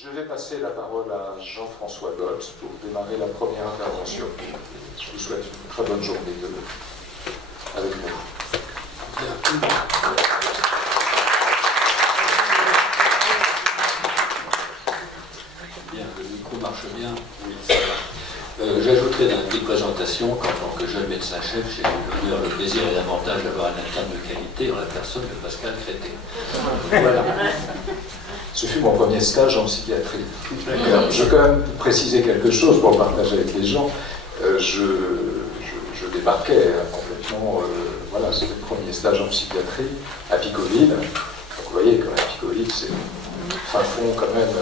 Je vais passer la parole à Jean-François Goltz pour démarrer la première intervention. Je vous souhaite une très bonne journée avec nous. Bien, le micro marche bien. Oui, ça va. J'ajouterai dans la petite présentation qu'en tant que jeune médecin-chef, j'ai eu l'honneur, le plaisir et l'avantage d'avoir un interne de qualité en la personne de Pascal Crété. Voilà. Ce fut mon premier stage en psychiatrie. Je vais quand même préciser quelque chose pour le partager avec les gens. Je débarquais complètement, voilà, c'était le premier stage en psychiatrie à Picauville. Donc vous voyez, quand même, Picauville, c'est fin fond quand même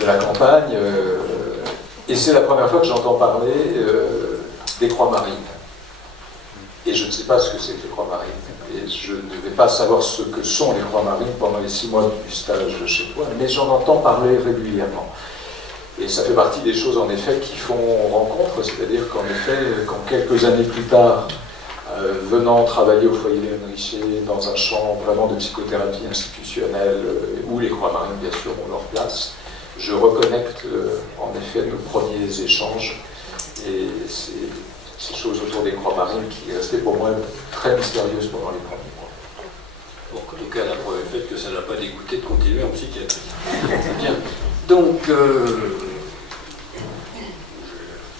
de la campagne. Et c'est la première fois que j'entends parler des Croix-Marines. Et je ne sais pas ce que c'est que les Croix-Marines. Et je ne vais pas savoir ce que sont les Croix-Marines pendant les 6 mois du stage chez toi, mais j'en entends parler régulièrement. Et ça fait partie des choses, en effet, qui font rencontre, c'est-à-dire qu'en effet, quand quelques années plus tard, venant travailler au foyer Léon Richer, dans un champ vraiment de psychothérapie institutionnelle, où les Croix-Marines, bien sûr, ont leur place, je reconnecte, en effet, nos premiers échanges. Et ces choses autour des Croix-Marines qui restaient pour moi très mystérieuses pendant les premiers mois. Bon, en tout cas, la preuve est faite que ça n'a pas dégoûté de continuer en psychiatrie. Bien. Donc, je vais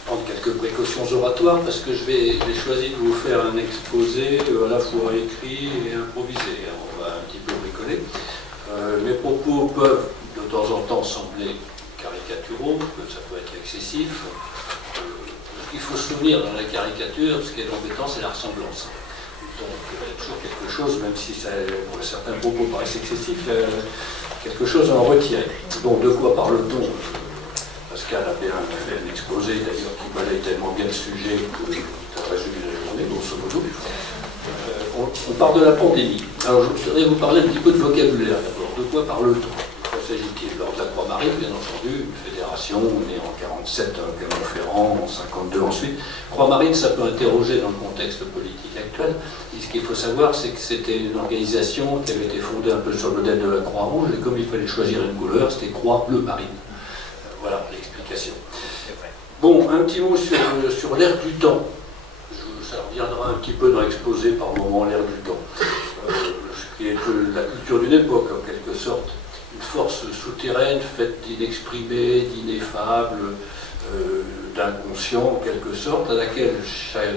prendre quelques précautions oratoires parce que j'ai choisi de vous faire un exposé à la fois écrit et improvisé. Alors, on va un petit peu bricoler. Mes propos peuvent de temps en temps sembler caricaturaux, ça peut être excessif. Il faut se souvenir dans la caricature, ce qui est embêtant, c'est la ressemblance. Donc il y a toujours quelque chose, même si pour certains propos paraissent excessifs, quelque chose à en retirer. Donc de quoi parle-t-on? Pascal a bien fait un exposé, d'ailleurs, qui balaye tellement bien le sujet que ça résume la journée, grosso modo. On parle de la pandémie. Alors je voudrais vous parler un petit peu de vocabulaire d'abord. De quoi parle-t-on? S'agit-il lors de la Croix-Marine, bien entendu, une fédération, née en 47 à Clermont-Ferrand, en 52 ensuite. Croix-Marine, ça peut interroger dans le contexte politique actuel. Et ce qu'il faut savoir, c'est que c'était une organisation qui avait été fondée un peu sur le modèle de la Croix-Rouge, et comme il fallait choisir une couleur, c'était Croix Bleu Marine. Voilà l'explication. Bon, un petit mot sur l'ère du temps. Ça reviendra un petit peu dans l'exposé par moment, l'ère du temps. Ce qui est la culture d'une époque, en quelque sorte. Une force souterraine faite d'inexprimés, d'ineffables, d'inconscient en quelque sorte, à laquelle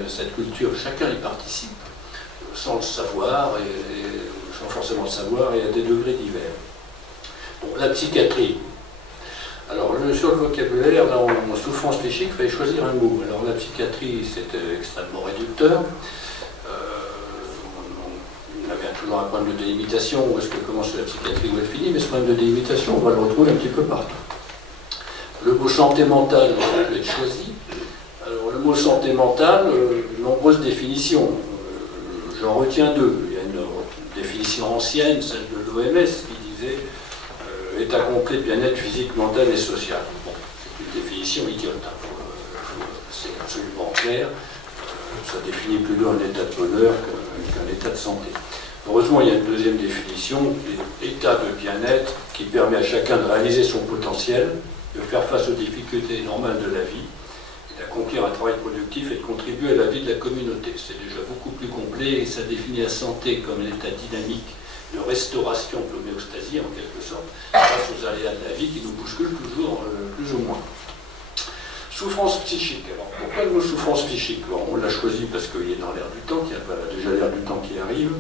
cette culture, chacun y participe, sans le savoir, et sans forcément le savoir, et à des degrés divers. Bon, la psychiatrie. Alors, sur le vocabulaire, là, en souffrance psychique, il fallait choisir un mot. Alors, la psychiatrie, c'était extrêmement réducteur. On avait toujours un problème de délimitation, où est-ce que commence la psychiatrie, où elle finit, mais ce problème de délimitation, on va le retrouver un petit peu partout. Le mot santé mentale peut être choisi. Alors le mot santé mentale, nombreuses définitions. J'en retiens deux. Il y a une définition ancienne, celle de l'OMS, qui disait état complet de bien-être physique, mental et social. Bon, c'est une définition idiote, hein. C'est absolument clair. Ça définit plutôt un état de bonheur qu'un état de santé. Heureusement, il y a une deuxième définition, état de bien-être, qui permet à chacun de réaliser son potentiel, de faire face aux difficultés normales de la vie, d'accomplir un travail productif et de contribuer à la vie de la communauté. C'est déjà beaucoup plus complet et ça définit la santé comme l'état dynamique de restauration de l'homéostasie, en quelque sorte, face aux aléas de la vie qui nous bousculent toujours plus ou moins. Souffrance psychique. Alors, pourquoi le mot souffrance psychique? On l'a choisi parce qu'il est dans l'air du temps, qu'il y a déjà l'air du temps qui arrive.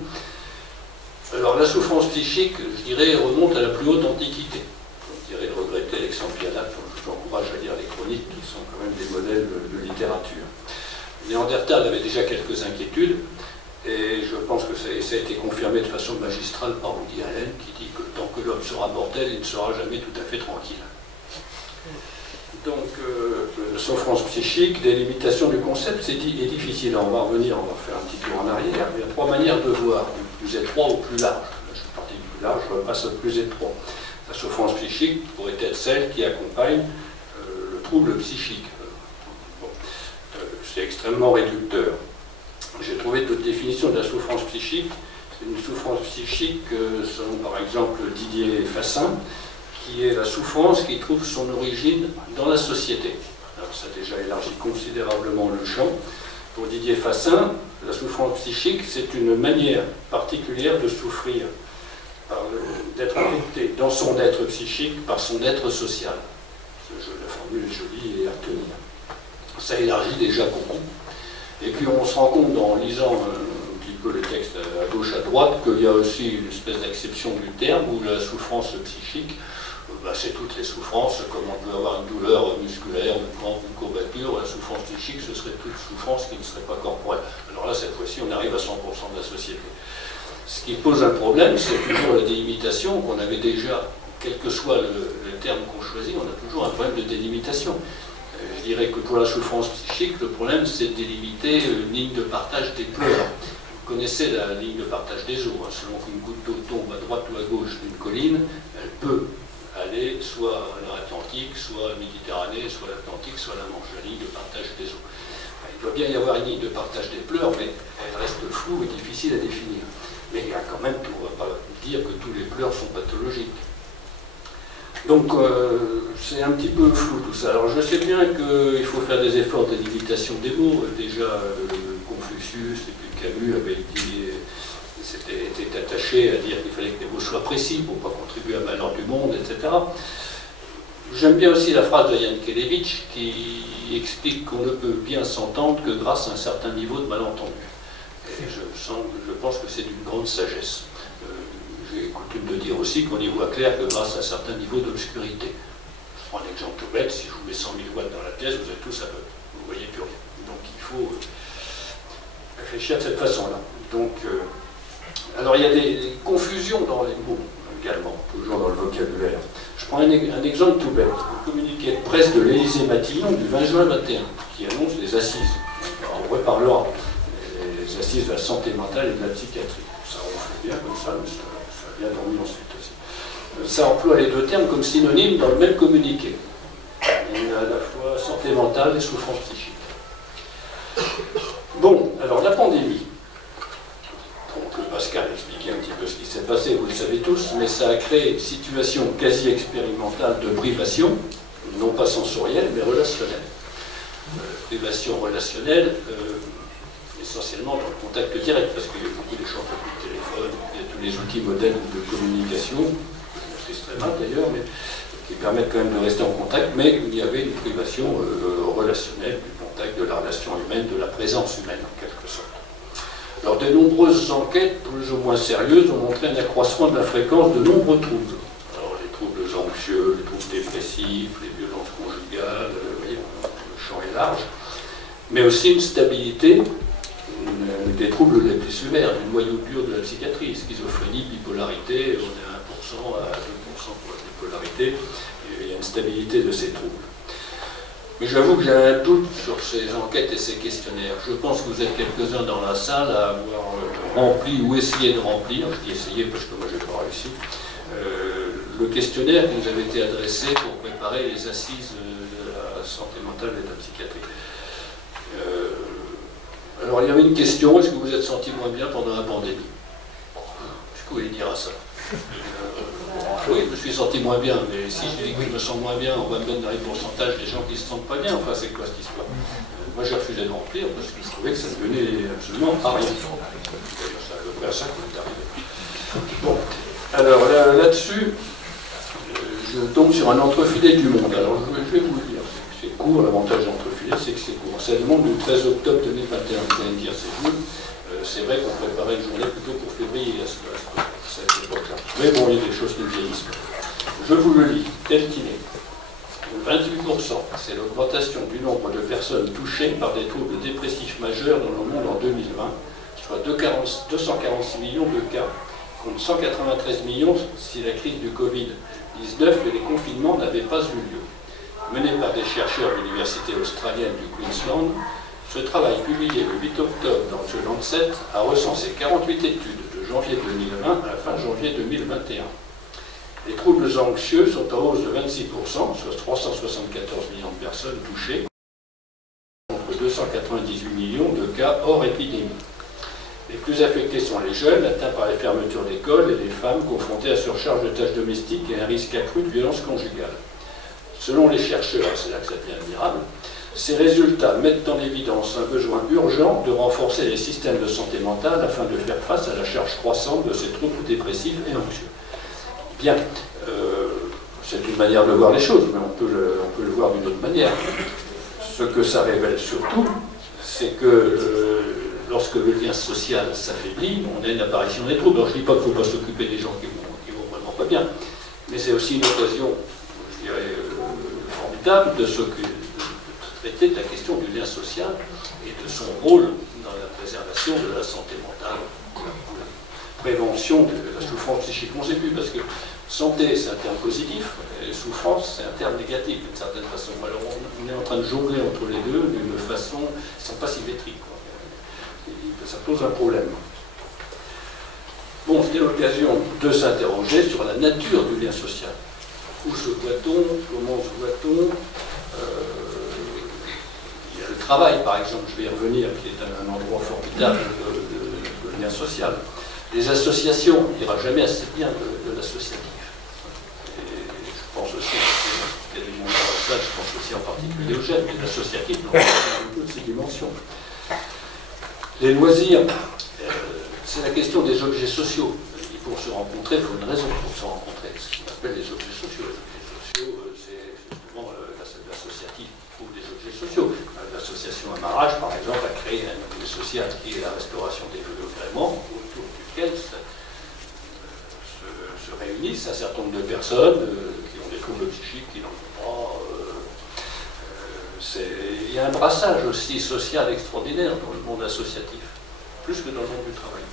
Alors, la souffrance psychique, je dirais, remonte à la plus haute antiquité. On dirait le regretté Alexandre Pialat, je vous encourage à lire les chroniques, qui sont quand même des modèles de littérature. Néandertal avait déjà quelques inquiétudes, et je pense que ça a été confirmé de façon magistrale par Woody Allen, qui dit que tant que l'homme sera mortel, il ne sera jamais tout à fait tranquille. Donc, souffrance psychique, délimitation du concept, c'est difficile. On va revenir, on va faire un petit tour en arrière. Il y a 3 manières de voir, du plus étroit au plus large. Là, je suis parti du plus large, je repasse au plus étroit. La souffrance psychique pourrait être celle qui accompagne le trouble psychique. Bon, c'est extrêmement réducteur. J'ai trouvé d'autres définitions de la souffrance psychique. C'est une souffrance psychique, selon par exemple Didier Fassin, qui est la souffrance qui trouve son origine dans la société. Alors ça a déjà élargi considérablement le champ. Pour Didier Fassin, la souffrance psychique, c'est une manière particulière de souffrir, d'être affecté dans son être psychique par son être social. La formule est jolie et à tenir. Ça élargit déjà beaucoup. Et puis on se rend compte en lisant un petit peu le texte à gauche, à droite, qu'il y a aussi une espèce d'acception du terme où la souffrance psychique, c'est toutes les souffrances, comme on peut avoir une douleur musculaire, une courbature, la souffrance psychique, ce serait toute souffrance qui ne serait pas corporelle. Alors là, cette fois-ci, on arrive à 100% de la société. Ce qui pose un problème, c'est toujours la délimitation qu'on avait déjà, quel que soit le terme qu'on choisit, on a toujours un problème de délimitation. Je dirais que pour la souffrance psychique, le problème, c'est de délimiter une ligne de partage des pleurs. Vous connaissez la ligne de partage des eaux. Selon qu'une goutte d'eau tombe à droite ou à gauche d'une colline, elle peut aller soit à l'Atlantique, soit à la Méditerranée, soit à l'Atlantique, soit à la Manche, la ligne de partage des eaux. Il doit bien y avoir une ligne de partage des pleurs, mais elle reste floue et difficile à définir. Mais il y a quand même, on ne va pas dire que tous les pleurs sont pathologiques. Donc c'est un petit peu flou tout ça. Alors je sais bien qu'il faut faire des efforts de limitation des mots. Déjà Confucius et puis Camus avaient dit, était attaché à dire qu'il fallait que les mots soient précis pour ne pas contribuer à malheur du monde, etc. J'aime bien aussi la phrase de Yankelevitch qui explique qu'on ne peut bien s'entendre que grâce à un certain niveau de malentendu. Et je pense que c'est d'une grande sagesse. J'ai coutume de dire aussi qu'on y voit clair que grâce à un certain niveau d'obscurité. Je prends un exemple tout bête, si je vous mets 100 000 watts dans la pièce, vous êtes tous aveugles, vous ne voyez plus rien. Donc il faut réfléchir de cette façon-là. Donc, alors il y a des confusions dans les mots également, toujours dans le vocabulaire. Je prends un exemple tout bête, le communiqué de presse de l'Élysée-Matignon du 20 juin 21, qui annonce les assises. Alors, on reparlera les assises de la santé mentale et de la psychiatrie. Ça ronfle bien comme ça, mais ça vient dormir ensuite aussi. Ça emploie les deux termes comme synonymes dans le même communiqué. Il y a à la fois santé mentale et souffrance psychique. Bon, alors la pandémie. Donc Pascal expliquait un petit peu ce qui s'est passé, vous le savez tous, mais ça a créé une situation quasi expérimentale de privation, non pas sensorielle, mais relationnelle. Privation relationnelle, essentiellement dans le contact direct, parce qu'il y a beaucoup d'échanges de téléphone, il y a tous les outils modernes de communication, c'est très mal d'ailleurs, mais qui permettent quand même de rester en contact, mais il y avait une privation relationnelle, du contact, de la relation humaine, de la présence humaine en quelque sorte. Alors de nombreuses enquêtes, plus ou moins sérieuses, ont montré un accroissement de la fréquence de nombreux troubles. Alors les troubles anxieux, les troubles dépressifs, les violences conjugales, vous voyez, le champ est large, mais aussi une stabilité des troubles les plus sévères, du noyau dur de la psychiatrie, schizophrénie, bipolarité, on est à 1% à 2% pour la bipolarité, et il y a une stabilité de ces troubles. Mais j'avoue que j'ai un doute sur ces enquêtes et ces questionnaires. Je pense que vous êtes quelques-uns dans la salle à avoir rempli ou essayé de remplir, je dis essayer parce que moi je n'ai pas réussi, le questionnaire qui nous avait été adressé pour préparer les assises de la santé mentale et de la psychiatrie. Alors il y avait une question, est-ce que vous vous êtes senti moins bien pendant la pandémie? Est-ce que vous voulez dire à ça? Oui, je me suis senti moins bien, mais si je dis que je me sens moins bien, on va me donner les pourcentages des gens qui se sentent pas bien, enfin c'est quoi cette histoire? Moi j'ai refusé de remplir parce que je trouvais que ça devenait absolument à rien. C'est à peu près à ça qu'on est arrivé. Bon, alors là-dessus, je tombe sur un entrefilé du Monde. Alors je vais vous le dire, c'est court, l'avantage d'entrefilé c'est que c'est court. C'est le Monde du 13 octobre 2021, vous allez me dire c'est cool. C'est vrai qu'on préparait une journée plutôt pour février à cette époque-là. Mais bon, il y a des choses qui ne vieillissent pas. Je vous le lis, tel qu'il est. 28%, c'est l'augmentation du nombre de personnes touchées par des troubles dépressifs majeurs dans le monde en 2020, soit 246 millions de cas, contre 193 millions si la crise du Covid-19 et les confinements n'avaient pas eu lieu. Mené par des chercheurs de l'université australienne du Queensland, ce travail, publié le 8 octobre dans The Lancet, a recensé 48 études de janvier 2020 à la fin janvier 2021. Les troubles anxieux sont en hausse de 26%, soit 374 millions de personnes touchées, contre 298 millions de cas hors épidémie. Les plus affectés sont les jeunes, atteints par les fermetures d'écoles, et les femmes confrontées à surcharge de tâches domestiques et un risque accru de violence conjugale. Selon les chercheurs, c'est là que ça devient admirable, ces résultats mettent en évidence un besoin urgent de renforcer les systèmes de santé mentale afin de faire face à la charge croissante de ces troubles dépressifs et anxieux. Bien, c'est une manière de voir les choses, mais on peut le voir d'une autre manière. Ce que ça révèle surtout, c'est que lorsque le lien social s'affaiblit, on a une apparition des troubles. Alors je ne dis pas qu'il ne faut pas s'occuper des gens qui vont vraiment pas bien, mais c'est aussi une occasion, je dirais, formidable de traiter de la question du lien social et de son rôle dans la préservation de la santé mentale, de la prévention de la souffrance psychique. On ne sait plus, parce que santé, c'est un terme positif, et souffrance, c'est un terme négatif d'une certaine façon. Alors on est en train de jongler entre les deux d'une façon, ils ne sont pas symétriques. Ça pose un problème. Bon, c'était l'occasion de s'interroger sur la nature du lien social. Où se voit-on? Comment se voit-on? Il y a le travail, par exemple, je vais y revenir, qui est un endroit formidable de lien social. Les associations, on ne dira jamais assez bien de l'associatif. Et je pense aussi, il y a des mondes ça, je pense aussi en particulier aux jeunes, mais l'associatif, on a beaucoup de ces dimensions. Les loisirs, c'est la question des objets sociaux. Et pour se rencontrer, il faut une raison pour se rencontrer. Ce qu'on appelle les objets sociaux. Les objets sociaux, c'est justement l'associatif qui trouve des objets sociaux. L'association Amarage, par exemple, a créé un objet social qui est la restauration des jeux de gréement, autour duquel se réunissent un certain nombre de personnes qui ont des troubles psychiques, qui n'en ont pas. Il y a un brassage aussi social extraordinaire dans le monde associatif, plus que dans le monde du travail.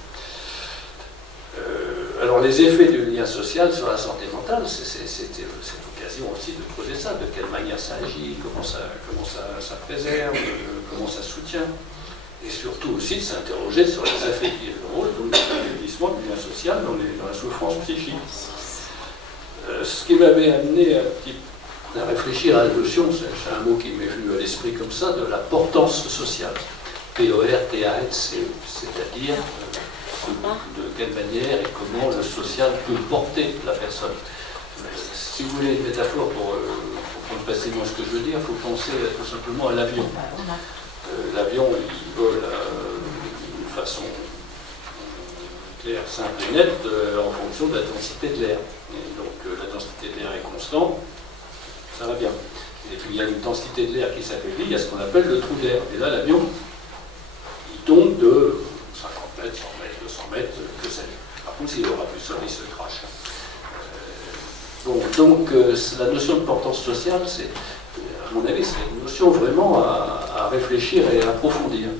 Alors les effets du lien social sur la santé mentale, c'est l'occasion aussi de creuser ça, de quelle manière ça agit, comment ça préserve, comment ça soutient, et surtout aussi de s'interroger sur les effets qui jouent le rôle dans l'affaiblissement du lien social, dans la souffrance psychique. Ce qui m'avait amené à réfléchir à la notion, c'est un mot qui m'est venu à l'esprit comme ça, de la portance sociale. P-O-R-T-A-N-C-E, c'est-à-dire de quelle manière et comment le social peut porter la personne. Si vous voulez une métaphore pour comprendre facilement ce que je veux dire, il faut penser tout simplement à l'avion. L'avion, il vole d'une façon claire, simple et nette en fonction de la densité de l'air. Donc la densité de l'air est constante, ça va bien. Et puis il y a une densité de l'air qui s'affaiblit, il y a ce qu'on appelle le trou d'air. Et là, l'avion, il tombe de 50 mètres, 100 mètres, 200 mètres, que sais-je. Par contre, s'il aura plus sol, il se crache. Donc la notion de portance sociale, c'est, à mon avis, c'est une notion vraiment à réfléchir et à approfondir.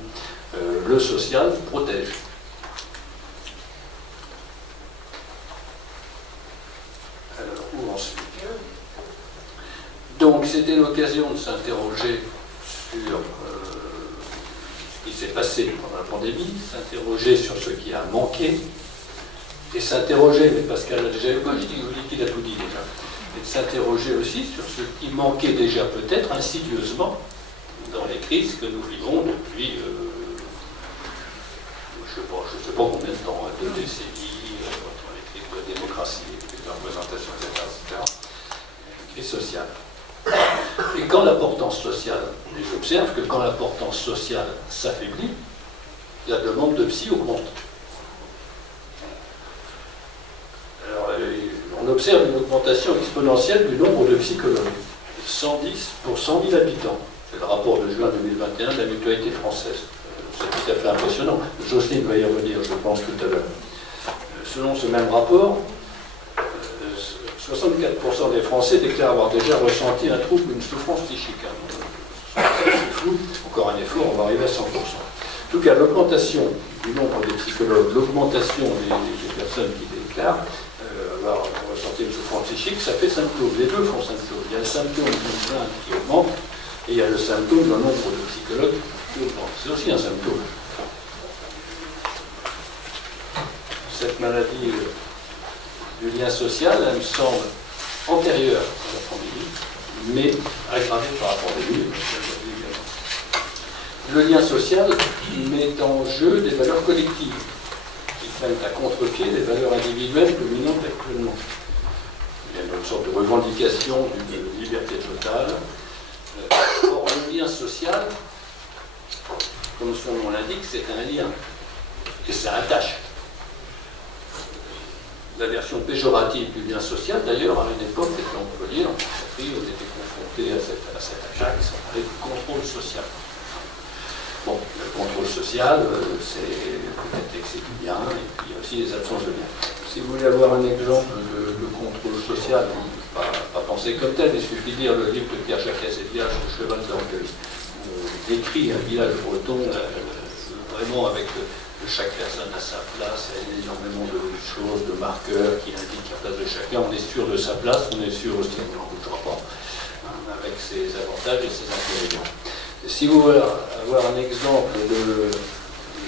Le social protège. Alors, où en suis-je? Donc, c'était l'occasion de s'interroger sur ce qui s'est passé pendant la pandémie, s'interroger sur ce qui a manqué, et s'interroger, mais Pascal a déjà eu, je vous dis qu'il a tout dit déjà, et de s'interroger aussi sur ce qui manquait déjà peut-être insidieusement dans les crises que nous vivons depuis, je ne sais pas combien de temps, 2 décennies, entre les crises de démocratie, les crises de représentation, etc., les crises sociales. Et quand la portance sociale, et j'observe que quand la portance sociale s'affaiblit, la demande de psy augmente. Alors, on observe une augmentation exponentielle du nombre de psychologues. 110 pour 100 000 habitants. C'est le rapport de juin 2021 de la Mutualité française. C'est tout à fait impressionnant. Jocelyne va y revenir, je pense, tout à l'heure. Selon ce même rapport, 64% des Français déclarent avoir déjà ressenti un trouble ou une souffrance psychique. C'est flou, encore un effort, on va arriver à 100%. En tout cas, l'augmentation du nombre des psychologues, l'augmentation des personnes qui déclarent avoir ressenti une souffrance psychique, ça fait symptôme. Les deux font symptôme. Il y a le symptôme d'une plainte qui augmente et il y a le symptôme d'un nombre de psychologues qui augmente. C'est aussi un symptôme. Cette maladie du lien social, elle me semble antérieure à la pandémie, mais aggravée par la pandémie. le lien social met en jeu des valeurs collectives qui prennent à contre-pied des valeurs individuelles dominantes actuellement. Il y a une sorte de revendication d'une liberté totale. Or, le lien social, comme son nom l'indique, c'est un lien. Et ça attache. La version péjorative du lien social, d'ailleurs, à une époque, était employée en psychiatrie, on était confrontés à cet achat qui s'appelait le contrôle social. Bon, le contrôle social, c'est peut-être que c'est du bien, et puis il y a aussi les absences de lien. Si vous voulez avoir un exemple de contrôle social, pas penser comme tel, il suffit de lire le livre de Pierre Jacques-Azélias, Le cheval d'orgueil, où il décrit un village breton, vraiment avec chaque personne à sa place, il y a énormément de choses, de marqueurs qui indiquent la place de chacun. On est sûr de sa place, on est sûr aussi qu'on n'en bougera pas, hein, avec ses avantages et ses inconvénients. Et si vous voulez avoir un exemple de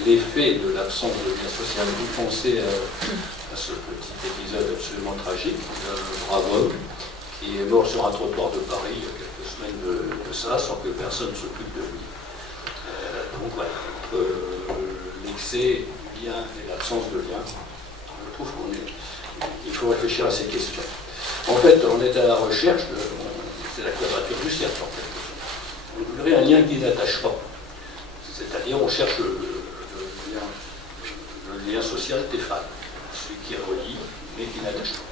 l'effet de l'absence de lien social, vous pensez à ce petit épisode absolument tragique d'un brave homme qui est mort sur un trottoir de Paris il y a quelques semaines de ça, sans que personne ne s'occupe de lui. Donc voilà, entre l'excès du lien et l'absence de lien, je trouve qu'il faut réfléchir à ces questions. En fait, on est à la recherche, c'est la quadrature du cercle en fait. On voudrait un lien qui n'attache pas. C'est-à-dire, on cherche le lien social Stéphane, celui qui relie, mais qui n'attache pas.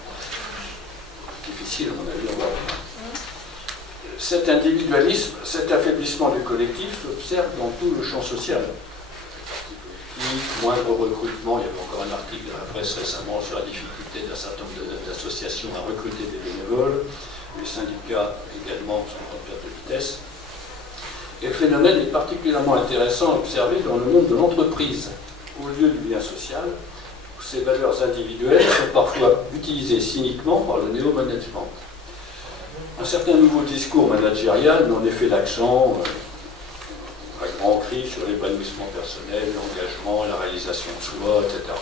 Difficile, à mon avis, on va voir. Cet individualisme, cet affaiblissement du collectif s'observe dans tout le champ social. Moindre recrutement, il y avait encore un article de la presse récemment sur la difficulté d'un certain nombre d'associations à recruter des bénévoles, les syndicats également sont en perte de vitesse. Et le phénomène est particulièrement intéressant à observer dans le monde de l'entreprise, au lieu du lien social, où ces valeurs individuelles sont parfois utilisées cyniquement par le néo-management. Un certain nouveau discours managérial met en effet l'accent, à grand cri, sur l'épanouissement personnel, l'engagement, la réalisation de soi, etc.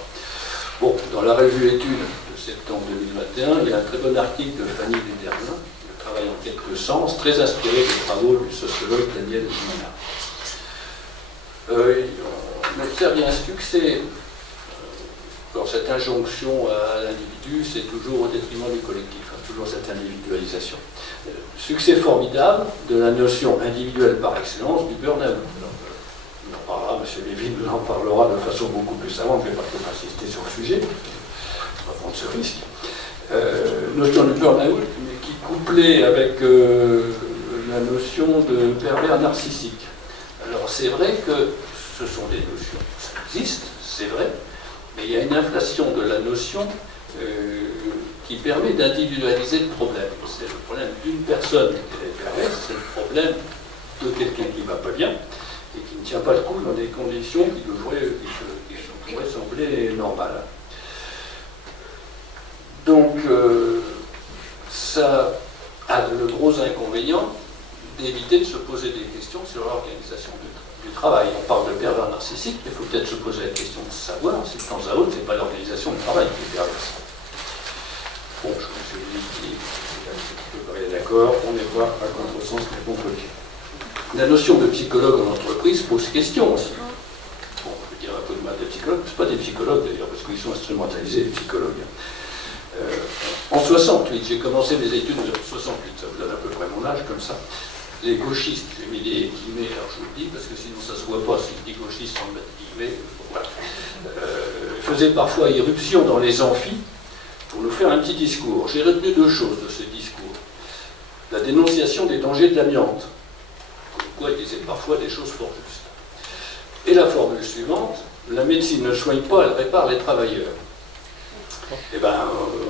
Bon, dans la revue Études de septembre 2021, il y a un très bon article de Fanny Luderlin, Le travail en quête de sens, très inspiré des travaux du sociologue Daniel Gimena. On observe bien un succès. Alors, cette injonction à l'individu, c'est toujours au détriment du collectif, hein, toujours cette individualisation. Succès formidable de la notion individuelle par excellence du burn-out. On en parlera, M. Lévy nous en parlera de façon beaucoup plus savante, je ne vais pas trop insister sur le sujet, on va prendre ce risque. Notion du burn-out, mais qui couplée avec la notion de pervers narcissique. Alors c'est vrai que ce sont des notions, ça existe, c'est vrai, mais il y a une inflation de la notion qui permet d'individualiser le problème. C'est le problème d'une personne qui est perverse, c'est le problème de quelqu'un qui ne va pas bien et qui ne tient pas le coup dans des conditions qui pourraient sembler normales. Donc, ça a le gros inconvénient d'éviter de se poser des questions sur l'organisation du travail. On parle de pervers narcissique, mais il faut peut-être se poser la question de savoir si de temps à autre, ce n'est pas l'organisation du travail qui est perverse. Bon, je me suis dit qu'il est d'accord, on n'est pas à contresens mais contre-pied. La notion de psychologue en entreprise pose question aussi. Bon, je vais dire un peu de mal des psychologues, ce ne sont pas des psychologues d'ailleurs, parce qu'ils sont instrumentalisés, les psychologues. En 68, j'ai commencé mes études en 68, ça vous donne à peu près mon âge comme ça. Les gauchistes, j'ai mis des guillemets, alors je vous le dis, parce que sinon ça ne se voit pas, si je dis gauchistes sans mettre des guillemets, voilà. Faisaient parfois irruption dans les amphis pour nous faire un petit discours. J'ai retenu deux choses de ce discours. La dénonciation des dangers de l'amiante, pourquoi ils disaient parfois des choses fort justes. Et la formule suivante, la médecine ne soigne pas, elle répare les travailleurs. Et bien,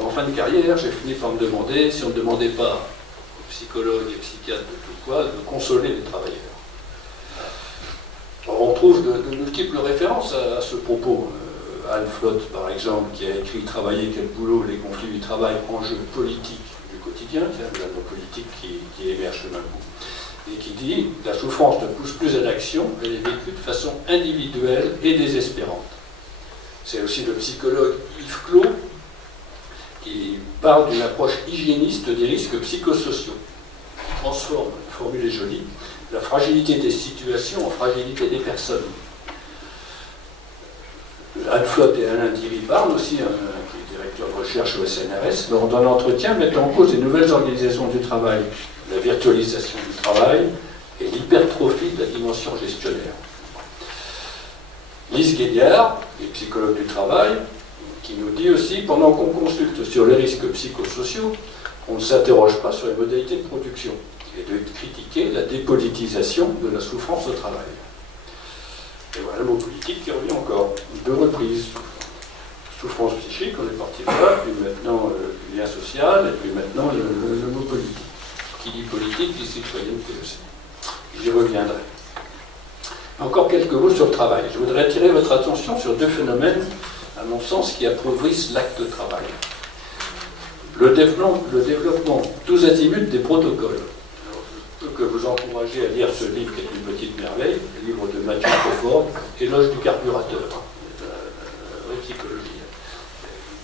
en fin de carrière, j'ai fini par me demander si on ne demandait pas aux psychologues et psychiatres de tout quoi de consoler les travailleurs. Alors, on trouve de multiples références à ce propos. Anne Flotte, par exemple, qui a écrit « Travailler, quel boulot, les conflits du travail, enjeux politiques du quotidien », c'est un journal politique qui émerge d'un coup, et qui dit « La souffrance ne pousse plus à l'action, elle est vécue de façon individuelle et désespérante ». C'est aussi le psychologue Yves Clos qui parle d'une approche hygiéniste des risques psychosociaux. Il transforme, la formule est jolie, la fragilité des situations en fragilité des personnes. Anne Flotte et Alain Thierry parlent aussi, qui est directeur de recherche au SNRS, lors d'un entretien mettant en cause les nouvelles organisations du travail, la virtualisation du travail et l'hypertrophie de la dimension gestionnaire. Lise Guédiard, qui est psychologue du travail, qui nous dit aussi, pendant qu'on consulte sur les risques psychosociaux, on ne s'interroge pas sur les modalités de production et de critiquer la dépolitisation de la souffrance au travail. Et voilà le mot politique qui revient encore, deux reprises. Souffrance psychique, on est parti de là, puis maintenant le lien social, et puis maintenant le mot politique. Qui dit politique dit citoyenneté aussi. J'y reviendrai. Encore quelques mots sur le travail. Je voudrais attirer votre attention sur deux phénomènes, à mon sens, qui appauvrissent l'acte de travail. Le développement tous azimuts des protocoles. Alors, je peux que vous encourager à lire ce livre qui est une petite merveille, le livre de Mathieu Crawford, Éloge du carburateur, vraie psychologie.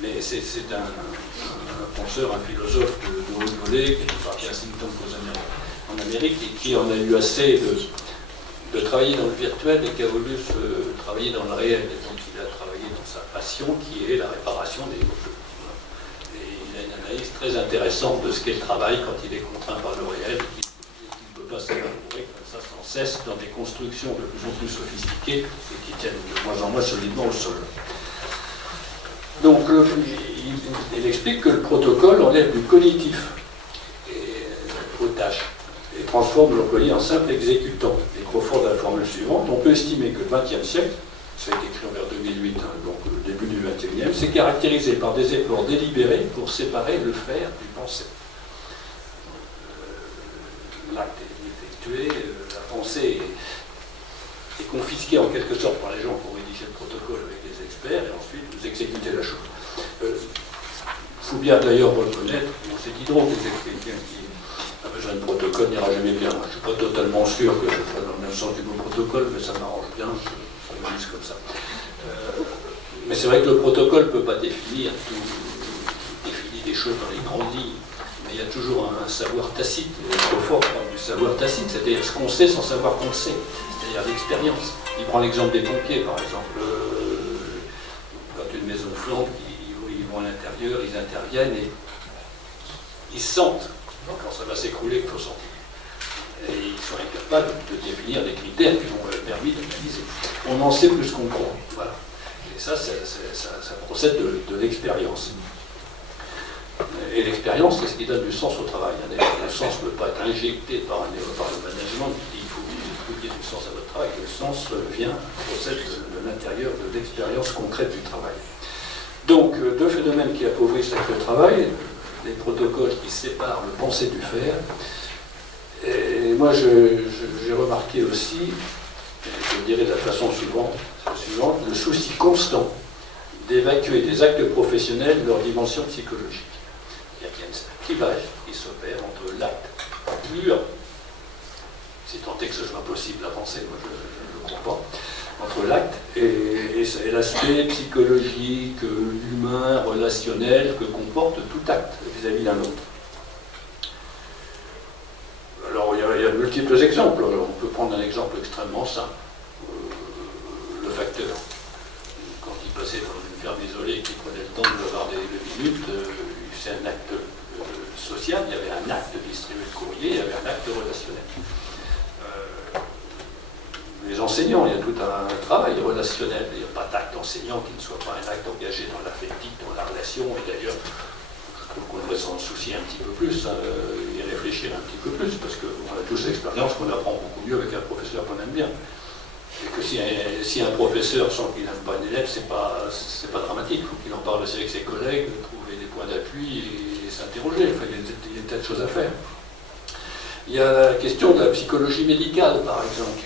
Mais c'est un penseur, un philosophe de haut volée, qui est parti à think tank en Amérique et qui en a eu assez de travailler dans le virtuel et qui a voulu travailler dans le réel. Et donc il a travaillé dans sa passion qui est la réparation des jeux. Et il a une analyse très intéressante de ce qu'est le travail quand il est contraint par le réel. Il ne peut pas s'évaporer comme ça sans cesse dans des constructions de plus en plus sophistiquées et qui tiennent de moins en moins solidement au sol. Donc il explique que le protocole enlève du cognitif aux tâches et transforme l'employé en simple exécutant. Et Crawford a la formule suivante: on peut estimer que le XXe siècle, ça a été écrit vers 2008, donc le début du XXIe, c'est caractérisé par des efforts délibérés pour séparer le faire du penser. L'acte est effectué, la pensée est confisquée en quelque sorte par les gens pour rédiger le protocole avec des experts, et ensuite vous exécutez la chose. Il faut bien d'ailleurs reconnaître, c'est Diderot qui était quelqu'un qui a besoin de protocole, n'ira jamais bien. Moi, je ne suis pas totalement sûr que je sois dans le même sens du mot protocole, mais ça m'arrange bien, je m'organise comme ça. Mais c'est vrai que le protocole ne peut pas définir des choses dans les grandes lignes, mais il y a toujours un savoir tacite. Crawford parle du savoir tacite, c'est-à-dire ce qu'on sait sans savoir qu'on le sait, c'est-à-dire l'expérience. Il prend l'exemple des pompiers, par exemple. Quand une maison flambe, ils vont à l'intérieur, ils interviennent et ils sentent quand ça va s'écrouler qu'il faut sortir. Et ils sont incapables de définir des critères qui ont permis d'utiliser. On en sait plus qu'on croit. Voilà. Et ça procède de l'expérience. Et l'expérience, c'est ce qui donne du sens au travail. Le sens ne peut pas être injecté par le management qui dit il faut qu'il y ait du sens à votre travail. Le sens procède de l'intérieur de l'expérience concrète du travail. Donc, deux phénomènes qui appauvrissent le travail, les protocoles qui séparent le penser du faire. Et moi, j'ai remarqué aussi, je dirais de la façon suivante, le souci constant d'évacuer des actes professionnels de leur dimension psychologique. Il y a un clivage qui s'opère entre l'acte pur, si tant est que ce soit possible à penser, moi je ne crois pas, entre l'acte et l'aspect psychologique, humain, relationnel que comporte tout acte vis-à-vis d'un autre. Alors il y a de multiples exemples. Alors, on peut prendre un exemple extrêmement simple. Le facteur. Quand il passait dans une ferme isolée et qu'il prenait le temps de regarder 2 minutes, c'est un acte social, il y avait un acte de distribuer de courrier, il y avait un acte relationnel. Les enseignants, il y a tout un travail relationnel. Il n'y a pas d'acte enseignant qui ne soit pas un acte engagé dans l'affectif, dans la relation. Et d'ailleurs, je trouve qu'on devrait s'en soucier un petit peu plus, et réfléchir un petit peu plus, parce qu'on a tous l'expérience qu'on apprend beaucoup mieux avec un professeur qu'on aime bien. Et que si un professeur sent qu'il n'aime pas un élève, c'est pas dramatique. Il faut qu'il en parle aussi avec ses collègues, trouver des points d'appui et s'interroger. Enfin, il y a des tas de choses à faire. Il y a la question de la psychologie médicale, par exemple.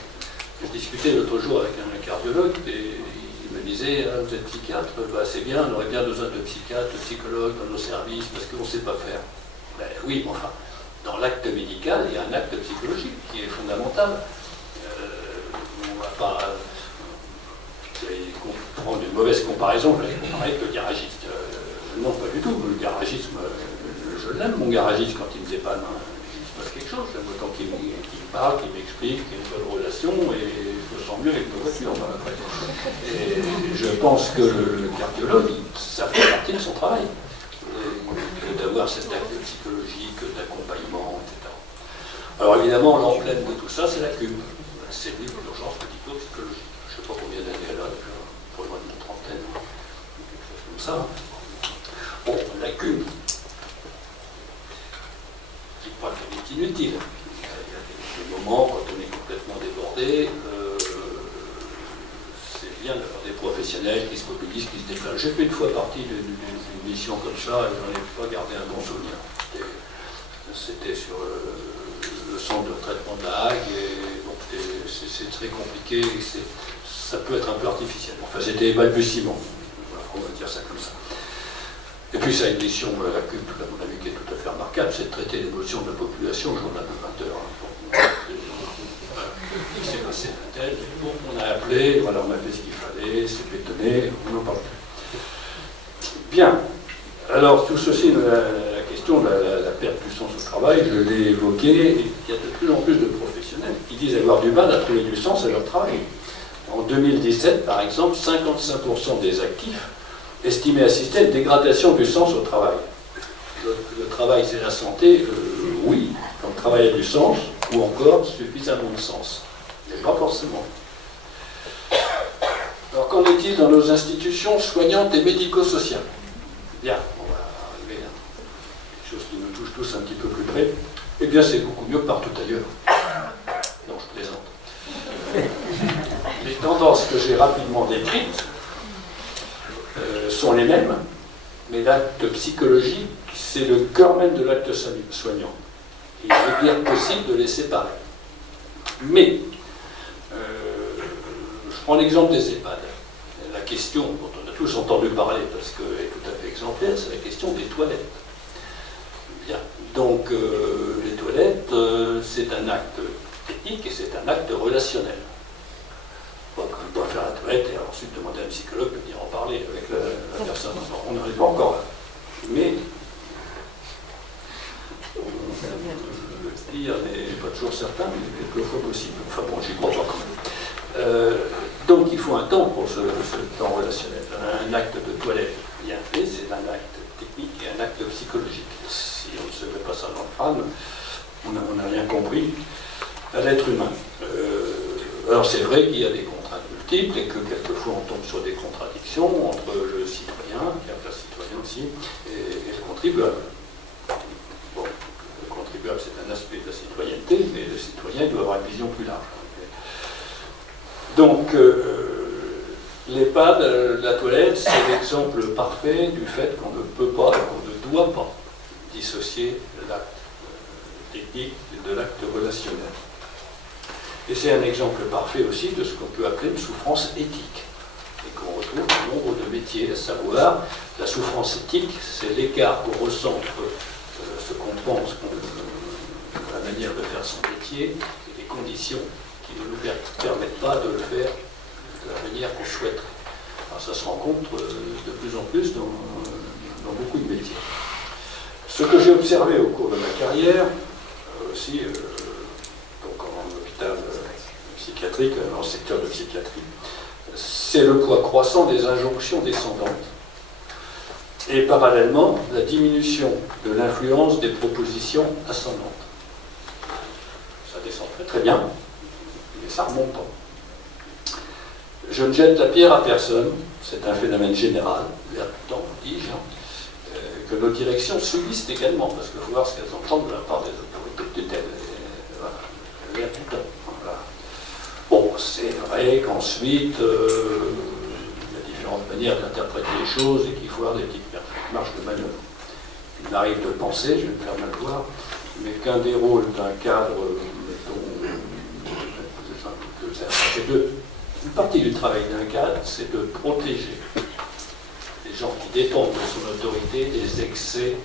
Je discutais l'autre jour avec un cardiologue et il me disait ah, vous êtes psychiatre, bah, c'est bien, on aurait bien besoin de psychiatres, de psychologues dans nos services parce qu'on ne sait pas faire. Ben, oui, mais enfin, dans l'acte médical, il y a un acte psychologique qui est fondamental. On ne va pas prendre une mauvaise comparaison, je vais comparer avec le garagiste. Non, pas du tout. Le garagisme, je l'aime, mon garagiste, quand il me dépanne. Il se passe passe quelque chose. J'aime autant qu'il me parle, qu'il m'explique, qu'il y ait une bonne relation, et je me sens mieux avec ma voiture. Après. Et je pense que le cardiologue, ça fait partie de son travail, d'avoir cet acte psychologique, d'accompagnement, etc. Alors évidemment, l'emblème de tout ça, c'est la CUM, la cellule d'urgence médico-psychologique. Je ne sais pas combien d'années elle a, pour loin d'une trentaine, quelque chose comme ça. Bon, la CUM, je crois qu'elle est inutile. Il y a des moments, quand on est complètement débordé, c'est bien d'avoir des professionnels qui se mobilisent, qui se déplacent. J'ai fait une fois partie d'une mission comme ça, et j'en ai pas gardé un bon souvenir. C'était sur le centre de traitement de la Hague, et donc c'est très compliqué, et ça peut être un peu artificiel. Enfin, c'était balbutiement, on va dire ça comme ça. Et puis ça a une mission, la CUP, à mon avis, qui est tout à fait remarquable, c'est de traiter l'émotion de la population au journal de 20 heures. Il s'est passé un tel, bon, on a appelé, voilà, on a fait ce qu'il fallait, c'est bétonné, on en parle plus. Bien. Alors, tout ceci, la question de la perte du sens au travail, je l'ai évoqué, et il y a de plus en plus de professionnels qui disent avoir du mal à trouver du sens à leur travail. En 2017, par exemple, 55% des actifs estimaient assister à une dégradation du sens au travail. Le travail, c'est la santé, oui, quand le travail a du sens, ou encore suffisamment de sens. Mais pas forcément. Alors, qu'en est-il dans nos institutions soignantes et médico-sociales? Bien, on va arriver à quelque chose qui nous touche tous un petit peu plus près. Eh bien, c'est beaucoup mieux que partout ailleurs. Non, je plaisante. Les tendances que j'ai rapidement décrites sont les mêmes, mais l'acte psychologique, c'est le cœur même de l'acte soignant. Il est bien possible de les séparer. Mais, je prends l'exemple des EHPAD. La question dont on a tous entendu parler, parce qu'elle est tout à fait exemplaire, c'est la question des toilettes. Bien. Donc, les toilettes, c'est un acte technique et c'est un acte relationnel. Donc, on doit faire la toilette et ensuite demander à un psychologue de venir en parler avec la personne. Alors, on n'arrive pas encore là. Mais, le pire n'est pas toujours certain, mais quelquefois possible. Enfin bon, j'y crois pas quand même. Donc il faut un temps pour ce temps relationnel. Un acte de toilette bien fait, c'est un acte technique et un acte psychologique. Si on ne se met pas ça dans le crâne, on n'a rien compris à l'être humain. Alors c'est vrai qu'il y a des contraintes multiples et que quelquefois on tombe sur des contradictions entre le citoyen, qui est un citoyen aussi, et le contribuable. Bon, le contribuable c'est un aspect de la citoyenneté, mais le citoyen doit avoir une vision plus large. Donc, l'EHPAD, la toilette, c'est l'exemple parfait du fait qu'on ne peut pas, qu'on ne doit pas dissocier l'acte technique de l'acte relationnel. Et c'est un exemple parfait aussi de ce qu'on peut appeler une souffrance éthique, et qu'on retrouve dans nombre de métiers, à savoir la souffrance éthique, c'est l'écart qu'on ressent entre ce qu'on pense, la manière de faire son métier et les conditions qui ne nous permettent pas de le faire de la manière qu'on souhaiterait. Alors ça se rencontre de plus en plus dans beaucoup de métiers. Ce que j'ai observé au cours de ma carrière, aussi donc en hôpital psychiatrique, dans le secteur de psychiatrie, c'est le poids croissant des injonctions descendantes et parallèlement la diminution de l'influence des propositions ascendantes. Ça descend très très bien, mais ça remonte pas. Je ne jette la pierre à personne, c'est un phénomène général, l'air du temps, dis-je, que nos directions subissent également, parce qu'il faut voir ce qu'elles entendent de la part des autorités de tutelle. Voilà, l'air du temps. Voilà. Bon, c'est vrai qu'ensuite, il y a différentes manières d'interpréter les choses et qu'il faut avoir des petites marges de manœuvre. Il m'arrive de penser, je vais me faire mal voir, mais qu'un des rôles d'un cadre, mettons, une partie du travail d'un cadre, c'est de protéger les gens qui dépendent de son autorité des excès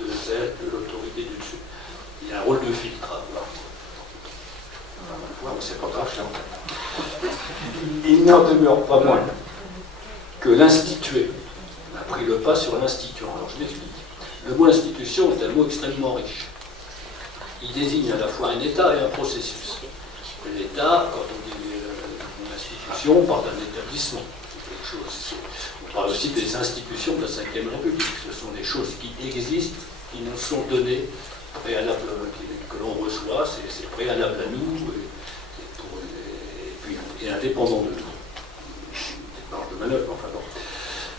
de zèle de l'autorité du dessus. Il y a un rôle de filtre à avoir. Mais c'est pas grave, il n'en demeure pas moins que l'institué a pris le pas sur l'instituant. Alors je m'explique. Le mot institution est un mot extrêmement riche. il désigne à la fois un état et un processus. L'État, quand on dit une institution, on parle d'un établissement. On parle aussi des institutions de la Ve République. Ce sont des choses qui existent, qui nous sont données, préalables, que l'on reçoit, c'est préalable à nous, et indépendant de nous. Des marges de manœuvre, enfin bon.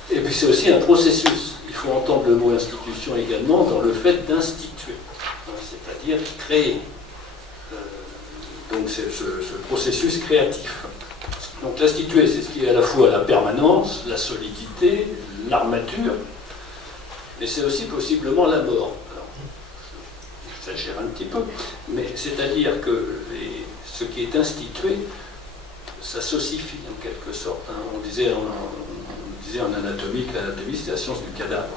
Et puis c'est aussi un processus. Il faut entendre le mot institution également dans le fait d'instituer, c'est-à-dire créer. Donc c'est ce processus créatif. Donc l'instituer, c'est ce qui est à la fois la permanence, la solidité, l'armature, mais c'est aussi possiblement la mort. Alors, j'exagère un petit peu, mais c'est-à-dire que ce qui est institué, ça s'ossifie en quelque sorte. Hein. On disait en anatomie que l'anatomie, c'est la science du cadavre.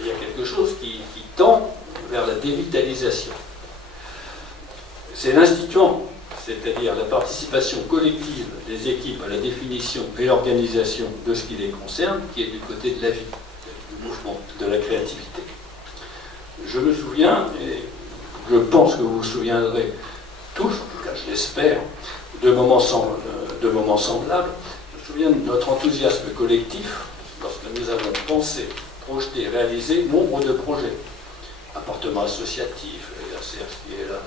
Il y a quelque chose qui tend vers la dévitalisation. C'est l'instituant, c'est-à-dire la participation collective des équipes à la définition et l'organisation de ce qui les concerne, qui est du côté de la vie, du mouvement, de la créativité. Je me souviens, et je pense que vous vous souviendrez tous, en tout cas je l'espère, de moments semblables. Je me souviens de notre enthousiasme collectif lorsque nous avons pensé, projeté, réalisé nombre de projets. Appartements associatifs, la CRS qui est là,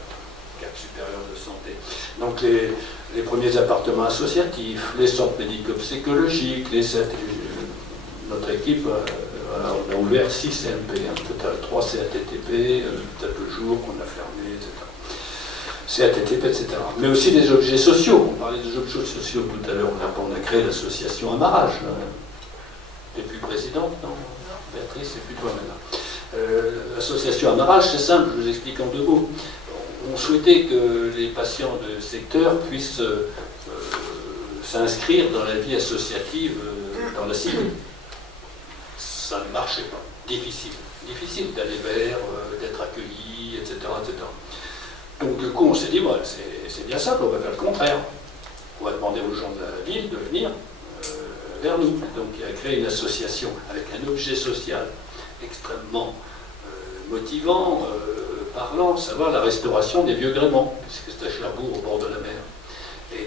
cadre supérieur de santé. Donc les premiers appartements associatifs, les centres médico-psychologiques, notre équipe, on a ouvert 6 CMP, un total 3 CATTP, peut-être le jour qu'on a fermé, etc. CATTP, etc. Mais aussi des objets sociaux. On parlait des objets sociaux tout à l'heure. On a créé l'association Amarrage. T'es plus présidente, non? Béatrice, c'est plus toi maintenant. L'association Amarrage, c'est simple, je vous explique en 2 mots. On souhaitait que les patients de secteur puissent s'inscrire dans la vie associative dans la cité. Ça ne marchait pas. Difficile. Difficile d'aller vers, d'être accueilli, etc., etc. Donc du coup, on s'est dit, ouais, c'est bien simple, on va faire le contraire. On va demander aux gens de la ville de venir vers nous. Donc il a créé une association avec un objet social extrêmement motivant, parlant, savoir la restauration des vieux gréments, puisque c'est à Cherbourg, au bord de la mer.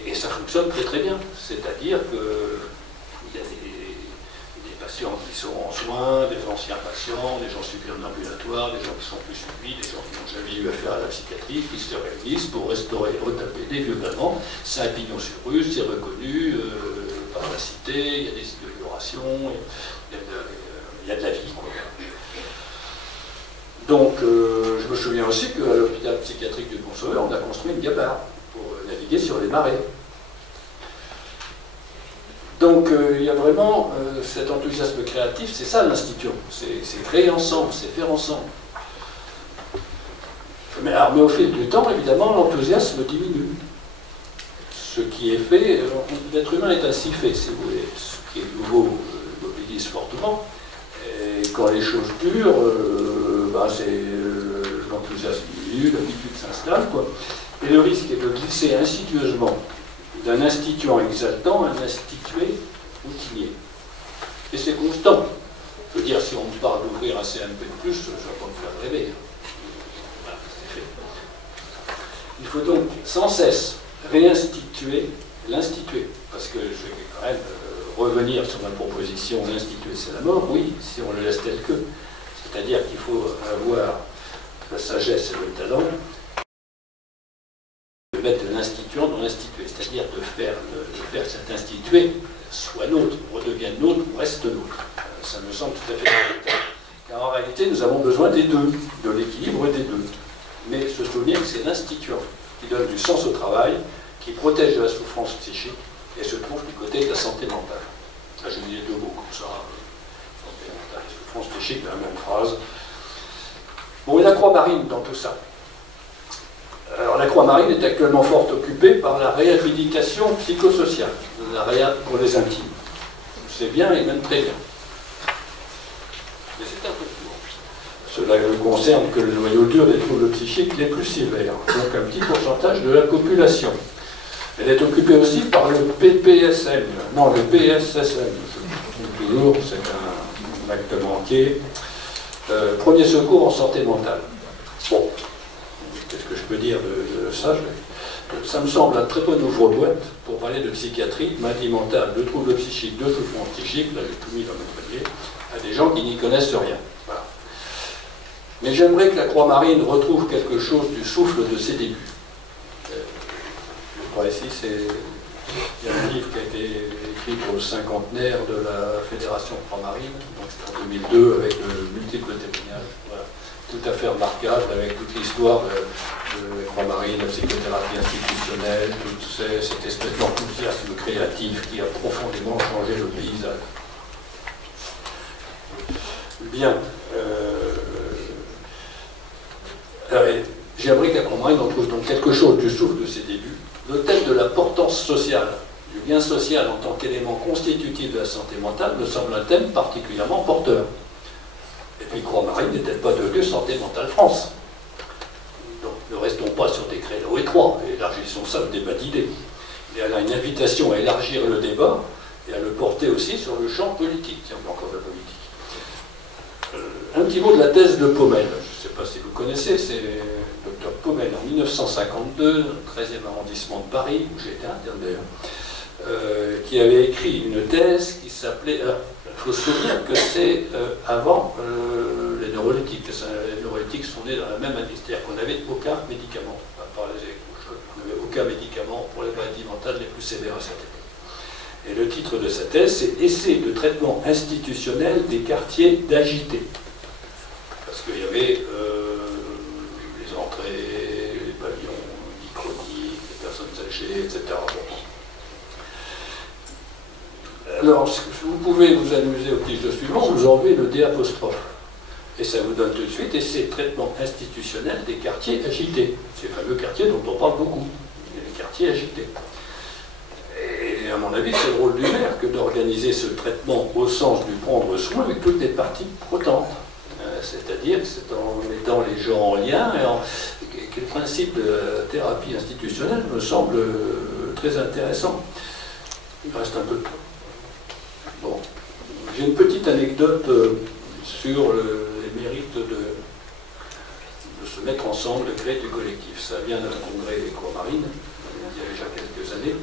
Et ça fonctionne très très bien. C'est-à-dire qu'il y a des patients qui sont en soins, des anciens patients, des gens suivis en ambulatoire, des gens qui sont plus suivis, des gens qui n'ont jamais eu affaire à la psychiatrie, qui se réunissent pour restaurer, retaper des vieux gréments. C'est un pignon sur rue, c'est reconnu par la cité, il y a des améliorations, il y a de la vie, quoi. Donc, je me souviens aussi qu'à l'hôpital psychiatrique du Bon-Sauveur, on a construit une gabarre pour naviguer sur les marées. Donc, il y a vraiment cet enthousiasme créatif, c'est ça l'institution. C'est créer ensemble, c'est faire ensemble. Mais au fil du temps, évidemment, l'enthousiasme diminue. Ce qui est fait, l'être humain est ainsi fait, si vous voulez. Ce qui est nouveau mobilise fortement. Et quand les choses durent, l'enthousiasme diminue, l'habitude s'installe, quoi. Et le risque est de glisser insidieusement d'un instituant exaltant à un institué routinier. Et c'est constant. Je veux dire, si on me parle d'ouvrir un CMP de plus, ça va pas me faire rêver. Voilà, c'est fait. Il faut donc sans cesse réinstituer l'institué. Parce que je vais quand même revenir sur ma proposition, l'institué c'est la mort, oui, si on le laisse tel que. C'est-à-dire qu'il faut avoir la sagesse et le talent de mettre l'instituant dans l'institué, c'est-à-dire de faire que cet institué soit nôtre, redevienne nôtre ou reste nôtre. Ça me semble tout à fait important. Car en réalité, nous avons besoin des deux, de l'équilibre des deux. Mais se souvenir que c'est l'instituant qui donne du sens au travail, qui protège de la souffrance psychique et se trouve du côté de la santé mentale. Là, j'ai mis les 2 mots comme ça. Santé mentale et souffrance psychique, dans la même phrase. Bon, et la Croix-Marine dans tout ça. Alors, la Croix-Marine est actuellement fort occupée par la réhabilitation psychosociale, la réhab pour les intimes. C'est bien et même très bien. Mais c'est un peu court. Cela ne concerne que le noyau dur des troubles psychiques les plus sévères, donc un petit pourcentage de la population. Elle est occupée aussi par le PPSM, non, le PSSM, toujours, c'est un acte manqué. Premier secours en santé mentale. Bon, peux dire de ça, ça me semble un très bon ouvre-boîte pour parler de psychiatrie, de maladie mentale, de troubles psychiques, de souffrance psychique, là j'ai tout mis dans notre panier, à des gens qui n'y connaissent rien. Voilà. Mais j'aimerais que la Croix-Marine retrouve quelque chose du souffle de ses débuts. Je crois ici, il y a un livre qui a été écrit pour le cinquantenaire de la Fédération Croix-Marine, donc c'était en 2002 avec de multiples témoignages. Voilà. Tout à fait remarquable avec toute l'histoire de la Croix-Marine, la psychothérapie institutionnelle, toute cette espèce d'enthousiasme créatif qui a profondément changé le paysage. Bien. J'aimerais que la Croix-Marine retrouve donc quelque chose du souffle de ses débuts. Le thème de la portance sociale, du lien social en tant qu'élément constitutif de la santé mentale, me semble un thème particulièrement porteur. Et puis Croix-Marine n'est-elle pas devenue Santé Mentale France? Donc ne restons pas sur des créneaux étroits, élargissons ça au débat d'idées. Et elle a une invitation à élargir le débat et à le porter aussi sur le champ politique, tiens, encore de la politique. Un petit mot de la thèse de Paumelle. Je ne sais pas si vous connaissez, c'est le docteur Paumelle en 1952, dans le 13e arrondissement de Paris, où j'étais interne d'ailleurs, qui avait écrit une thèse qui s'appelait... Il faut se souvenir que c'est avant les neuroleptiques. Les neuroleptiques sont nés dans la même année, c'est-à-dire qu'on n'avait aucun médicament, on n'avait aucun médicament pour les maladies mentales les plus sévères à cette époque. Et le titre de sa thèse, c'est « Essai de traitement institutionnel des quartiers d'agités ». Parce qu'il y avait les entrées, les pavillons, les chroniques, les personnes âgées, etc. Alors, vous pouvez vous amuser au titre suivant, vous enlevez le D', et ça vous donne tout de suite essai de traitement institutionnel des quartiers agités. Ces fameux quartiers dont on parle beaucoup, les quartiers agités. Et à mon avis, c'est le rôle du maire que d'organiser ce traitement au sens du prendre soin avec toutes les parties prenantes. C'est-à-dire que c'est en mettant les gens en lien, que le principe de la thérapie institutionnelle me semble très intéressant. Il reste un peu de temps. Bon, j'ai une petite anecdote sur les mérites de se mettre ensemble, de créer du collectif. Ça vient d'un congrès des Croix-Marines, il y a déjà quelques années,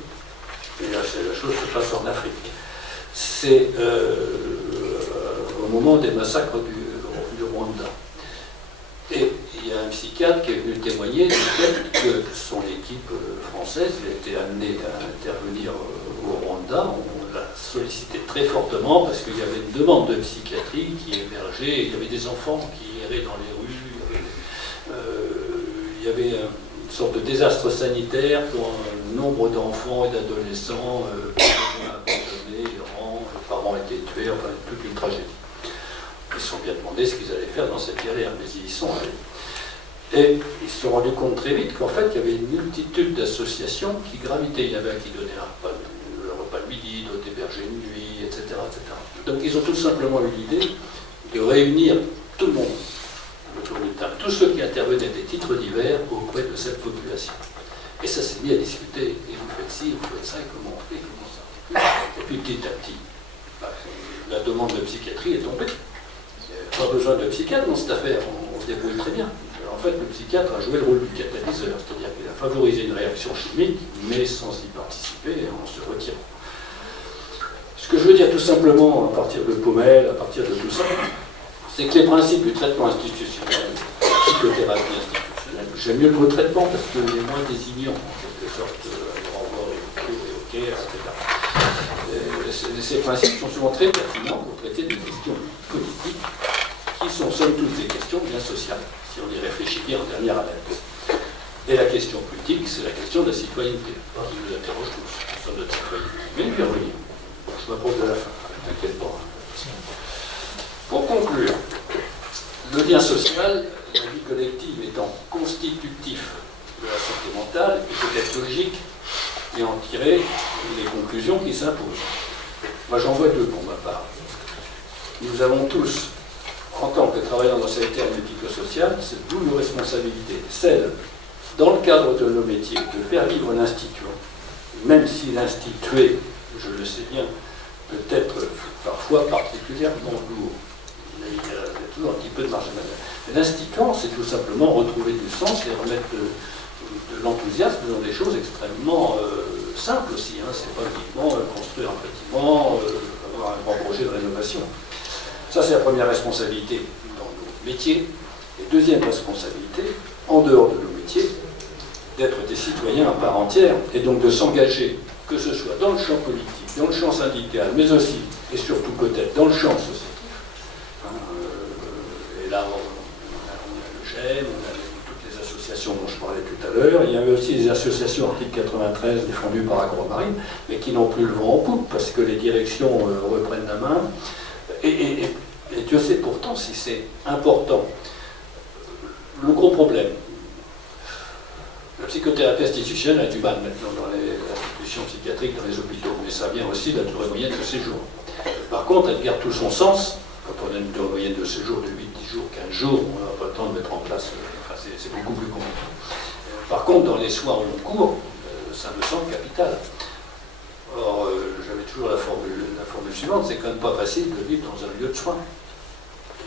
et là, la chose se passe en Afrique. C'est au moment des massacres du Rwanda. Et il y a un psychiatre qui est venu témoigner du fait que son équipe française, il a été amené à intervenir au Rwanda. On l'a sollicité très fortement parce qu'il y avait une demande de psychiatrie qui émergeait. Il y avait des enfants qui erraient dans les rues. Il y avait une sorte de désastre sanitaire pour un nombre d'enfants et d'adolescents abandonnés, errants, les parents étaient tués, enfin toute une tragédie. Ils se sont bien demandé ce qu'ils allaient faire dans cette galère, mais ils y sont allés. Et ils se sont rendus compte très vite qu'en fait, il y avait une multitude d'associations qui gravitaient. Il y avait un qui donnait le repas de midi, d'autres hébergeaient une nuit, etc., etc. Donc ils ont tout simplement eu l'idée de réunir tout le monde autour d'une table, tous ceux qui intervenaient des titres divers auprès de cette population. Et ça s'est mis à discuter. Et vous faites ci, vous faites ça, et comment on fait, comment ça. Et puis petit à petit, la demande de psychiatrie est tombée. Pas besoin de psychiatre dans cette affaire, on se débrouille très bien. Alors, en fait, le psychiatre a joué le rôle du catalyseur, c'est-à-dire qu'il a favorisé une réaction chimique, mais sans y participer, en se retirant. Ce que je veux dire tout simplement, à partir de Paumelle, à partir de tout ça, c'est que les principes du traitement institutionnel, psychothérapie institutionnelle, j'aime mieux le mot traitement parce qu'il est moins désignant, en quelque sorte, renvoi au care, etc. Ces principes sont souvent très pertinents pour traiter des questions politiques qui sont somme toute des questions bien sociales, si on y réfléchit bien en dernière haleine. Et la question politique, c'est la question de la citoyenneté. Je vous interroge tous sur notre citoyenneté. Mais nous y revenons. Je m'approche de la fin, t'inquiète pas. Pour conclure, le lien social, la vie collective étant constitutif de la santé mentale, il peut être logique et en tirer les conclusions qui s'imposent. Moi, j'en vois deux pour ma part. Nous avons tous, en tant que travailleurs dans le secteur médico-social, cette double responsabilité. Celle, dans le cadre de nos métiers, de faire vivre l'instituant, même si l'institué, je le sais bien, peut être parfois particulièrement lourd. Il y a toujours un petit peu de marge de manœuvre. L'instituant, c'est tout simplement retrouver du sens et remettre de l'enthousiasme dans des choses extrêmement simples aussi. Hein. C'est pas uniquement construire un bâtiment, avoir un grand projet de rénovation. Ça, c'est la première responsabilité dans nos métiers. Et deuxième responsabilité, en dehors de nos métiers, d'être des citoyens à part entière et donc de s'engager, que ce soit dans le champ politique, dans le champ syndical, mais aussi, et surtout peut-être, dans le champ associatif. Et là, on a le GEM, on a toutes les associations dont je parlais tout à l'heure. Il y avait aussi des associations article 93 défendues par Aquamarine, mais qui n'ont plus le vent en poupe parce que les directions reprennent la main. Et Dieu sait pourtant si c'est important. Le gros problème, la psychothérapie institutionnelle a du mal maintenant dans les institutions psychiatriques, dans les hôpitaux, mais ça vient aussi de la durée moyenne de séjour. Par contre, elle garde tout son sens. Quand on a une durée moyenne de séjour de 8, 10 jours, 15 jours, on n'a pas le temps de mettre en place, enfin, c'est beaucoup plus compliqué. Par contre, dans les soins au long cours, ça me semble capital. Or, j'avais toujours la formule suivante, c'est quand même pas facile de vivre dans un lieu de soins.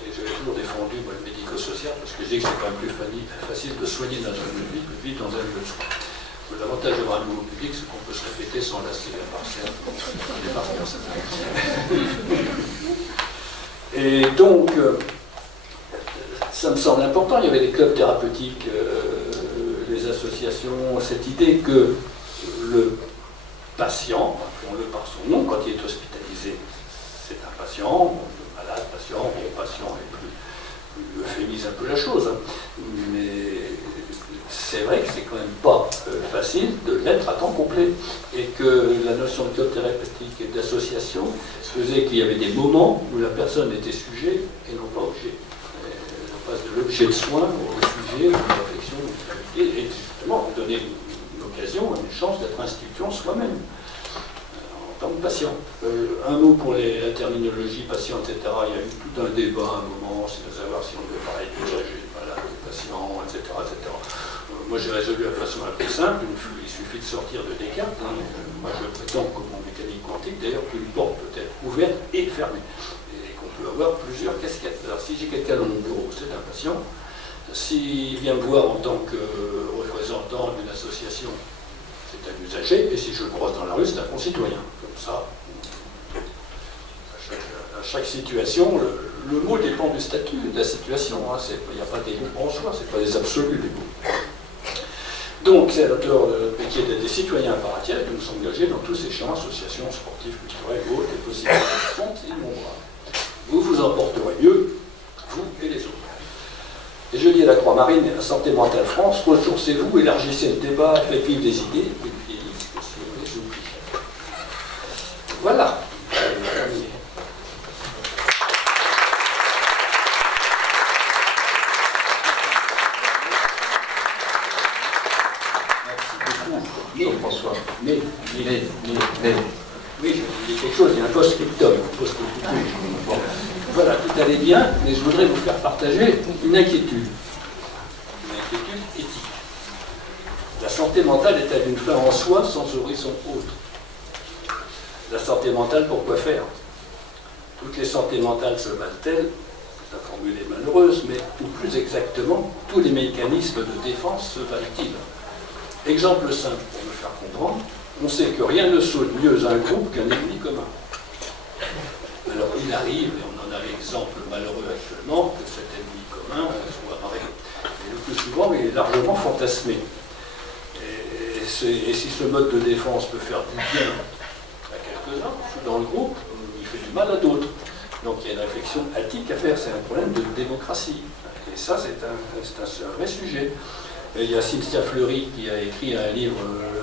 Et j'avais toujours défendu moi, le médico-social, parce que je dis que c'est quand même plus facile de soigner dans un lieu de vie que de vivre dans un lieu de soins. L'avantage d'avoir un nouveau public, c'est qu'on peut se répéter sans lasser la partielle. Et donc, ça me semble important. Il y avait des clubs thérapeutiques, les associations, cette idée que le patient, appelons-le par son nom, quand il est hospitalisé, c'est un patient, malade, patient, bon, patient est plus euphémise un peu la chose, hein. Mais c'est vrai que c'est quand même pas facile de l'être à temps complet, et que la notion de club thérapeutique et d'association faisait qu'il y avait des moments où la personne était sujet et non pas objet. On passe de l'objet de soin au sujet, de la réflexion, et justement donner une occasion, une chance d'être instituant soi-même en tant que patient. Un mot pour la terminologie patient, etc. Il y a eu tout un débat à un moment, c'est de savoir si on devait parler de l'usager, malade, de patient, etc. etc. Moi j'ai résolu la façon la plus simple, il suffit de sortir de Descartes. Hein. Moi je prétends que mon mécanique quantique, d'ailleurs, qu'une porte peut être ouverte et fermée. Et qu'on peut avoir plusieurs casquettes. Alors si j'ai quelqu'un dans mon bureau, c'est un patient. S'il vient me voir en tant que représentant d'une association, c'est un usager, et si je le croise dans la rue, c'est un concitoyen. Comme ça, à chaque situation, le mot dépend du statut, de la situation. Hein. Il n'y a pas des mots en soi, ce n'est pas des absolus, les mots. Donc, c'est à l'auteur de notre métier d'être des citoyens à part entière et de nous engager dans tous ces champs, associations, sportives, culturelles, autres, et possibilités sont innombrables. Vous vous en porterez mieux, vous et les autres. Et je dis à la Croix-Marine et à la Santé Mentale France, ressourcez-vous, élargissez le débat, faites vivre des idées, et puis vieillissent si on les oublie. Voilà. Jean-François. Mais. Oui, il y a quelque chose, il y a un post-scriptum. Bon. Voilà, tout allait bien, mais je voudrais vous faire partager une inquiétude. Une inquiétude éthique. La santé mentale est-elle une fin en soi sans horizon autre? La santé mentale, pourquoi faire? Toutes les santé mentales se valent-elles? La formule est malheureuse, mais ou plus exactement, tous les mécanismes de défense se valent-ils? Exemple simple pour me faire comprendre, on sait que rien ne sauve mieux un groupe qu'un ennemi commun. Alors il arrive, et on en a l'exemple malheureux actuellement, que cet ennemi commun soit marré. Et le plus souvent, il est largement fantasmé. Et si ce mode de défense peut faire du bien à quelques-uns, dans le groupe, il fait du mal à d'autres. Donc il y a une réflexion éthique à faire, c'est un problème de démocratie. Et ça, c'est un vrai sujet. Et il y a Cynthia Fleury qui a écrit un livre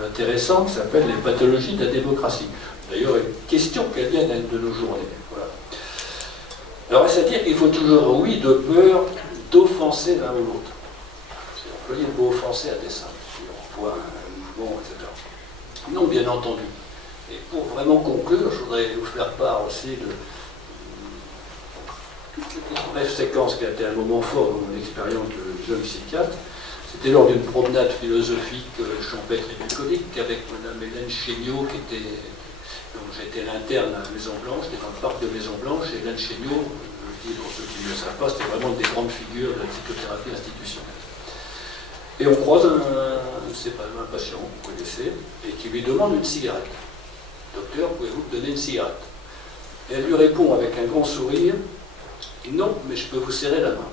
intéressant qui s'appelle « Les pathologies de la démocratie ». D'ailleurs, il est question qu'elle vienne de nos journées. Voilà. Alors, c'est-à-dire qu'il faut toujours, oui, de peur d'offenser l'un ou l'autre. C'est employer le mot offenser à dessein. Si on voit un mouvement, etc. Non, bien entendu. Et pour vraiment conclure, je voudrais vous faire part aussi de toute une brève séquence qui a été un moment fort dans mon expérience de jeune psychiatre. C'était lors d'une promenade philosophique champêtre et bucolique avec Mme Hélène Chéniaud, dont j'étais l'interne à Maison Blanche, j'étais dans le parc de Maison Blanche, et Hélène Chéniaud dis pour ceux qui ne le savent pas, c'était vraiment une des grandes figures de la psychothérapie institutionnelle. Et on croise un patient, vous connaissez, et qui lui demande une cigarette. Docteur, pouvez-vous me donner une cigarette? Et elle lui répond avec un grand sourire, non, mais je peux vous serrer la main.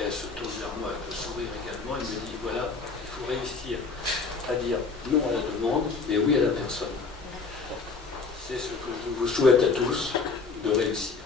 Et elle se tourne vers moi avec le sourire également, et me dit, voilà, il faut réussir à dire non à la demande, mais oui à la personne. C'est ce que je vous souhaite à tous de réussir.